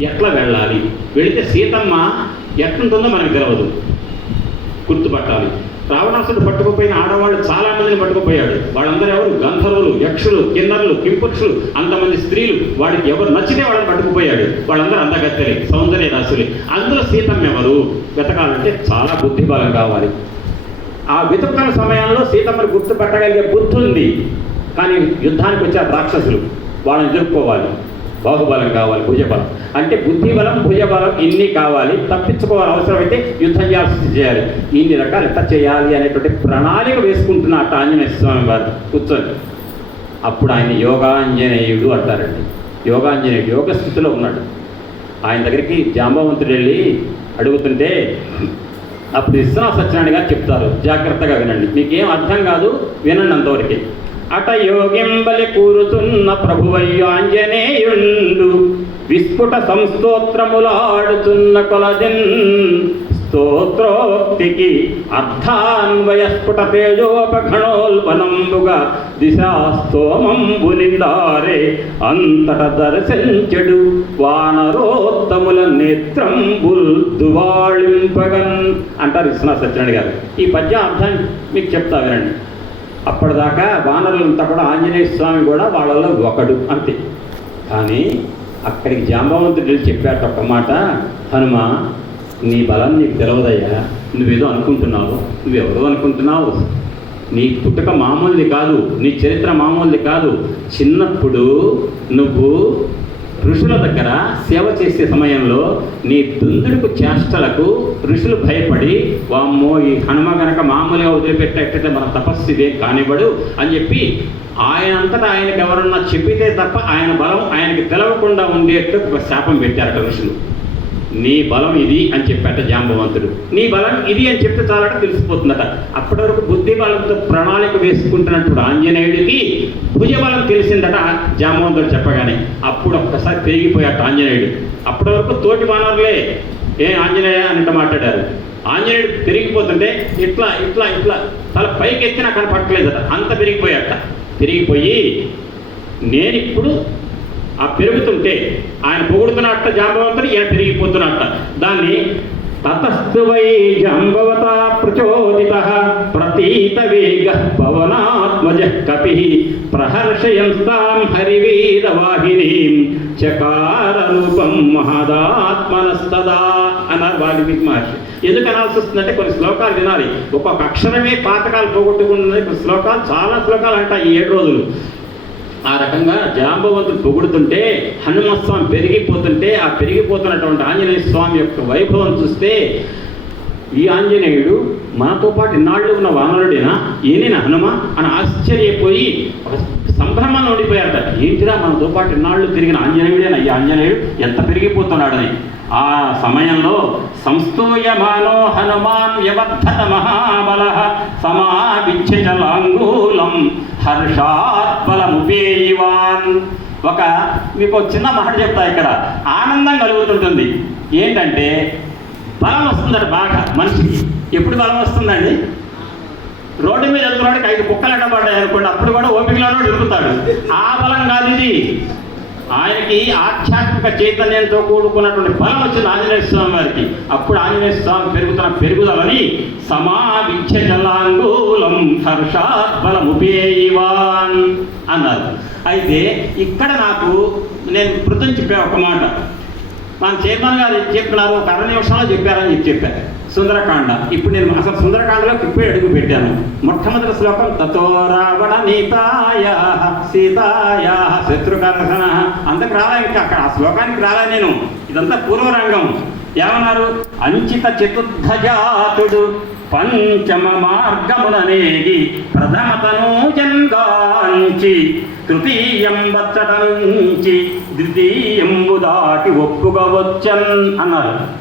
ఎట్లా వెళ్ళాలి? వెళితే సీతమ్మ ఎట్లుంటుందో మనకు తెలియదు గుర్తుపట్టాలి. రావణాసుడు పట్టుకుపోయిన ఆడవాళ్ళు చాలా మందిని పట్టుకుపోయాడు. వాళ్ళందరూ ఎవరు? గంధర్వులు యక్షులు కిన్నరులు కింపురుషులు అంతమంది స్త్రీలు. వాడికి ఎవరు నచ్చితే వాళ్ళని పట్టుకుపోయాడు. వాళ్ళందరూ అందగత్తెలే సౌందర్య రాశులే అందులో సీతమ్మ ఎవరు? వెతకాలంటే చాలా బుద్ధిబలం కావాలి. ఆ వెతుకుతున్న సమయంలో సీతమ్మను గుర్తుపట్టగలిగే బుద్ధి ఉంది. కానీ యుద్ధానికి వచ్చే రాక్షసులు వాళ్ళని ఎదుర్కోవాలి. బాహుబలం కావాలి భుజబలం. అంటే బుద్ధిబలం భుజబలం ఇన్ని కావాలి. తప్పించుకోవాలి అవసరమైతే యుద్ధం చేయాల్సి చేయాలి. ఇన్ని రకాలు ఎట్లా చేయాలి అనేటువంటి ప్రణాళిక వేసుకుంటున్న అట్ట ఆంజనేయ స్వామి వారు. కూర్చొని అప్పుడు ఆయన యోగాంజనేయుడు అంటారండి. యోగాంజనేయుడు యోగ స్థితిలో ఉన్నాడు. ఆయన దగ్గరికి జాంబవంతుడు వెళ్ళి అడుగుతుంటే అప్పుడు విశ్వనాథ సత్యనారాయణ గారు చెప్తారు. జాగ్రత్తగా వినండి. మీకేం అర్థం కాదు వినండి అంతవరకే. అట యోగింబలి కూరుతున్న ప్రభువయ్యాంజనేయుండు. విస్ఫుట సంస్తోత్రములాడుతున్న కొలదిన్ స్తోత్రోక్తికి అర్థాన్వయ స్ఫుట తేజోపఘణోల్పనంబుగా దిశాస్తోమంబులిందారే అంతట దర్శించడు వానరోత్తముల నేత్రంబుల్ దువాళింపగన్ అంటారు విశ్వనాథ్ సత్యనారాయణ గారు. ఈ పద్యం అర్థం మీకు చెప్తా వినండి. అప్పటిదాకా వానరులంతా కూడా ఆంజనేయ స్వామి కూడా వాళ్ళలో ఒకడు అంతే. కానీ అక్కడికి జాంబవంతుడు వెళ్ళి చెప్పాట ఒక్క మాట హనుమ నీ బలం నీకు తెలవదయ్యా. నువ్వేదో అనుకుంటున్నావు. నువ్వెవరో అనుకుంటున్నావు. నీ పుట్టుక మామూలుది కాదు. నీ చరిత్ర మామూలుది కాదు. చిన్నప్పుడు నువ్వు ఋషుల దగ్గర సేవ చేసే సమయంలో నీ దుందుడుకు చేష్టలకు ఋషులు భయపడి వామ్మో ఈ హనుమ గనక మామూలుగా వదిలిపెట్టేటట్టే మన తపస్సు ఇదే కానివ్వడు అని చెప్పి ఆయన అంతటా ఆయనకు ఎవరన్నా చెప్పితే తప్ప ఆయన బలం ఆయనకి తెలవకుండా ఉండేట్టు ఒక శాపం పెట్టారట ఋషులు. నీ బలం ఇది అని చెప్పాట జాంబవంతుడు. నీ బలం ఇది అని చెప్తే చాలట తెలిసిపోతుందట. అప్పటి వరకు బుద్ధి బలంతో ప్రణాళిక వేసుకుంటున్నప్పుడు ఆంజనేయుడికి భుజబలం తెలిసిందట జాంబవంతుడు చెప్పగానే. అప్పుడు ఒక్కసారి పెరిగిపోయాట ఆంజనేయుడు. అప్పటి వరకు తోటి వానరులే. ఏ ఆంజనేయ అన్నట్టు మాట్లాడారు. ఆంజనేయుడు పెరిగిపోతుంటే ఇట్లా ఇట్లా ఇట్లా. తల పైకి ఎత్తినా కనపట్టలేదట అంత పెరిగిపోయాట. పెరిగిపోయి నేనిప్పుడు ఆ పెరుగుతుంటే ఆయన పొగుడుతున్నట్ట జాంబవంతుడు ఈయన పెరిగిపోతున్నట్ట. దాన్ని తతస్థువై జాంబవత ప్రచోదిత ప్రతీత వేగ పవనాత్మజ కపి ప్రహర్షయంస్తాం హరివీరవాహినీం చకార రూపం మహదాత్మనస్తదా అన్నారు వాల్మీకి మహర్షి. ఎందుకు అనాల్సి వస్తుందంటే కొన్ని శ్లోకాలు వినాలి. ఒక్కొక్క అక్షరమే పాతకాలు పోగొట్టుకుంటుంది కొన్ని శ్లోకాలు చాలా శ్లోకాలు అంటాయి ఈ ఏడు రోజులు. ఆ రకంగా జాంబవంతుడు పొగుడుతుంటే హనుమస్వామి పెరిగిపోతుంటే ఆ పెరిగిపోతున్నటువంటి ఆంజనేయ స్వామి యొక్క వైభవం చూస్తే ఈ ఆంజనేయుడు మనతో పాటు ఇన్నాళ్ళు ఉన్న వానరుడేనా? ఈయన హనుమ? అని ఆశ్చర్యపోయి ఒక సంభ్రమంలో ఉండిపోయారట. ఏంటిరా మనతో పాటు ఇన్నాళ్ళు తిరిగిన ఆంజనేయుడేనా? ఈ ఆంజనేయుడు ఎంత పెరిగిపోతున్నాడని. ఆ సమయంలో సంస్తూయమానో హనుమాన్ వ్యవర్ధత మహాబల సమావిచ్ఛలాంగూలం హర్షాత్ఫలముపేయివాన్ ఒక మీకు చిన్న మాట చెప్తా ఇక్కడ ఆనందం కలుగుతుంటుంది. ఏంటంటే బలం వస్తుందట బాగా మనిషికి. ఎప్పుడు బలం వస్తుందండి? రోడ్డు మీద వెళ్తున్నాడు ఐదు కుక్కలు ఎట్టబడ్డాయి అనుకోండి అప్పుడు కూడా ఓపికలో దొరుకుతాడు. ఆ బలం కాదు ఇది. ఆయనకి ఆధ్యాత్మిక చైతన్యంతో కూడుకున్నటువంటి బలం వచ్చింది ఆంజనేయ స్వామి వారికి. అప్పుడు ఆంజనేయ స్వామి పెరుగుతున్న పెరుగుదలని సమావిచ్చ జలాంగూలం హర్షాత్బలముపేయివాన్ అన్నారు. అయితే ఇక్కడ నాకు నేను కృతం చెప్పే ఒక మాట. మన చైర్మన్ గారు చెప్పినారు? ఒక అర నిమిషంలో చెప్పారని చెప్పి చెప్పారు. సుందరకాండ. ఇప్పుడు నేను అసలు సుందరకాండలో ఇప్పుడే అడుగు పెట్టాను. మొట్టమొదటి శ్లోకం తతో రావణ నీతాయ సీతాయ శత్రుకర్షణ. అంతకు రాలా ఇంకా అక్కడ ఆ శ్లోకానికి రాలా నేను. ఇదంతా పూర్వరంగం. ఏమన్నారు? అంచిత చతుర్ధజాతుడు పంచమ మార్గములనేగి ప్రథమతను జంగాంచి తృతీయం వచ్చటంచి ద్వితీయంబు దాటి ఒప్పుకవచ్చన్ అన్నారు.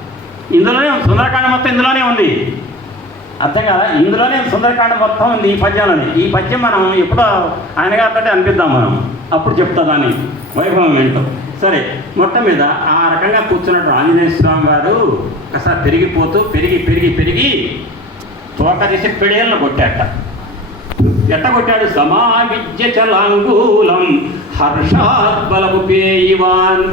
ఇందులోనే సుందరకాండ మొత్తం ఇందులోనే ఉంది. అర్థం కదా? ఇందులోనే సుందరకాండ మొత్తం ఉంది ఈ పద్యంలోనే. ఈ పద్యం మనం ఎప్పుడో ఆయన గారితో అనిపిద్దాం మనం. అప్పుడు చెప్తా దాన్ని. వైభవం ఏంటో. సరే మొత్తం మీద ఆ రకంగా కూర్చున్నట్టు ఆంజనేయ స్వామి గారు ఒకసారి పెరిగిపోతూ పెరిగి పెరిగి పెరిగి తోక తీసి పెడేళ్ళను కొట్టాట ఎట్ట కొట్టాడు సమావిద్య చలాంగూలం. హర్షాత్బలము పేయివాన్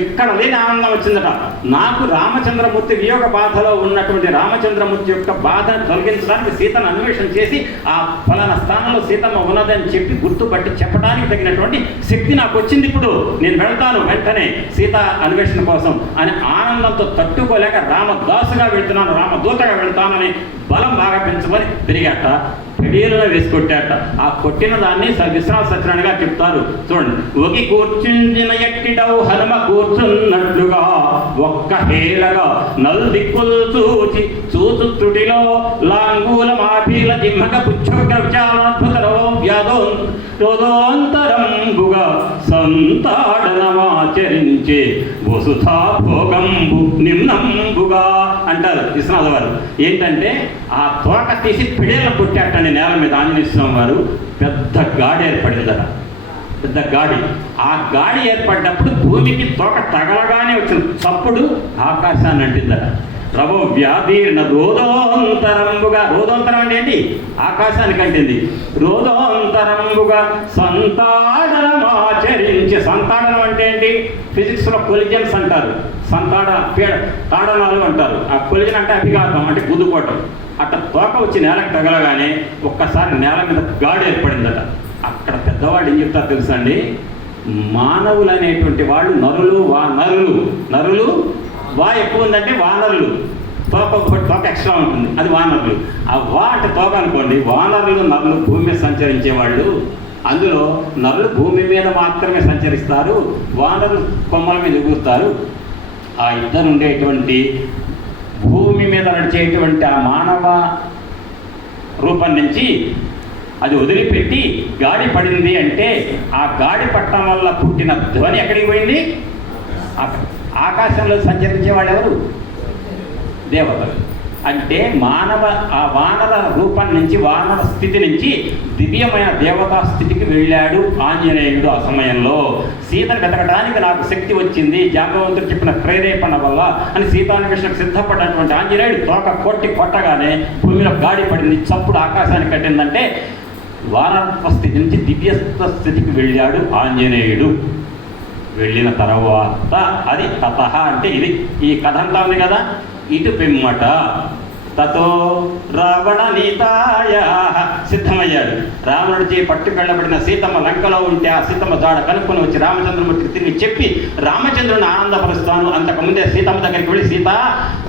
ఎక్కడ లేని ఆనందం వచ్చిందట. నాకు రామచంద్రమూర్తి వియోగ బాధలో ఉన్నటువంటి రామచంద్రమూర్తి యొక్క బాధను తొలగించడానికి సీతను అన్వేషణ చేసి ఆ ఫలానా స్థానంలో సీతమ్మ ఉన్నదని చెప్పి గుర్తుపట్టి చెప్పడానికి తగినటువంటి శక్తి నాకు వచ్చింది ఇప్పుడు. నేను వెళ్తాను వెంటనే సీత అన్వేషణ కోసం అని ఆనందంతో తట్టుకోలేక రామదాసుగా వెళ్తున్నాను రామదూతగా వెళ్తానని బలం బాగా పెంచమని తిరిగాట. శరీరంలో వేసి కొట్టాట ఆ కొట్టిన దాన్ని విశ్రామ సత్యనారాయణ చెప్తారు. చూడండి. ఒకి కూర్చుంచిన ఎట్టిడవు హనుమ కూర్చున్నట్లుగా ఒక్క హేలగా నల్దిక్కులు చూచి చూచు త్రుటిలో లాంగూల మాఫీల జిమ్మక పుచ్చగ్రవచాలద్భుతరో వ్యాధో రోదోంతరంబుగా సంతాడనమాచరించే వసుధా భోగంబు నిమ్నంబుగా అంటారు విశ్వనాథ వారు ఏంటంటే ఆ తోక తీసి పిడేల కొట్టాటండి నేల మీద ఆంజనేయ వారు పెద్ద గాడి ఏర్పడిందట. పెద్ద గాడి. ఆ గాడి ఏర్పడ్డప్పుడు భూమికి తోక తగలగానే వచ్చిన చప్పుడు ఆకాశాన్ని అంటిందట. ద్రవ వ్యాధీర్ణ రోదోంతరంబుగా. రోదోంతరం అంటే ఏంటి? ఆకాశానికి అంటింది రోదోంతరంబుగా సంతాడనమాచరించి సంతాడనం అంటే ఏంటి? ఫిజిక్స్లో కొలిజన్స్ అంటారు. సంతాడ పీడ తాడనాలు అంటారు. ఆ కొలిజన్ అంటే అభిఘాతం అంటే గుద్దుకోవటం అట్ట తోక వచ్చి నేలకు తగలగానే ఒక్కసారి నేల మీద గాడు ఏర్పడిందట. అక్కడ పెద్దవాడు ఏం చెప్తారు తెలుసా అండి? మానవులు అనేటువంటి వాళ్ళు నరులు వా నరులు. నరులు వా ఎక్కువ ఉందంటే వానరులు. తోక ఒకటి తోక ఎక్స్ట్రా ఉంటుంది. అది వానరులు. ఆ వా అంటే తోక అనుకోండి వానరులు నరులు భూమి మీద సంచరించేవాళ్ళు. అందులో నరులు భూమి మీద మాత్రమే సంచరిస్తారు. వానరులు కొమ్మల మీద ఎగురుతారు. ఆ ఇద్దరు ఉండేటువంటి భూమి మీద నడిచేటువంటి ఆ మానవ రూపం నుంచి అది వదిలిపెట్టి గాడి పడింది అంటే ఆ గాడి పట్టడం వల్ల పుట్టిన ధ్వని ఎక్కడికి పోయింది? ఆకాశంలో సంచరించేవాడు ఎవరు? దేవతలు. అంటే మానవ ఆ వానర రూపం నుంచి వానర స్థితి నుంచి దివ్యమైన దేవతా స్థితికి వెళ్ళాడు ఆంజనేయుడు ఆ సమయంలో. సీతను వెతకడానికి నాకు శక్తి వచ్చింది. జాంబవంతుడు చెప్పిన ప్రేరేపణ వల్ల అని సీతాన్వేషణకు సిద్ధపడినటువంటి ఆంజనేయుడు తోక కొట్టి కొట్టగానే భూమిలో గాడి పడింది. చప్పుడు ఆకాశానికి కట్టిందంటే వానరత్వ స్థితి నుంచి దివ్యత్వ స్థితికి వెళ్ళాడు ఆంజనేయుడు. వెళ్ళిన తర్వాత అది తత అంటే ఇది ఈ కథ అంతా ఉంది కదా? ఇటు పిమ్మట. తతో రావణ నీతాయ. సిద్ధమయ్యాడు. రావణుడిచే పట్టుకెళ్ళబడిన సీతమ్మ లంకలో ఉంటే ఆ సీతమ్మ జాడ కనుక్కొని వచ్చి రామచంద్రమూర్తికి తిరిగి చెప్పి రామచంద్రుని ఆనందపరుస్తాను. అంతకుముందే సీతమ్మ దగ్గరికి వెళ్ళి సీత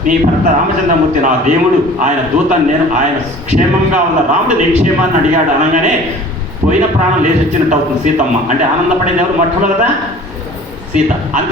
నీ భర్త రామచంద్రమూర్తి నా దేవుడు. ఆయన దూతని నేను ఆయన క్షేమంగా ఉన్న రాముడు నీ క్షేమాన్ని అడిగాడు అనగానే పోయిన ప్రాణం లేచి వచ్చినట్టు అవుతుంది సీతమ్మ. అంటే ఆనందపడేది ఎవరు? మొట్టమొదట సీత అంత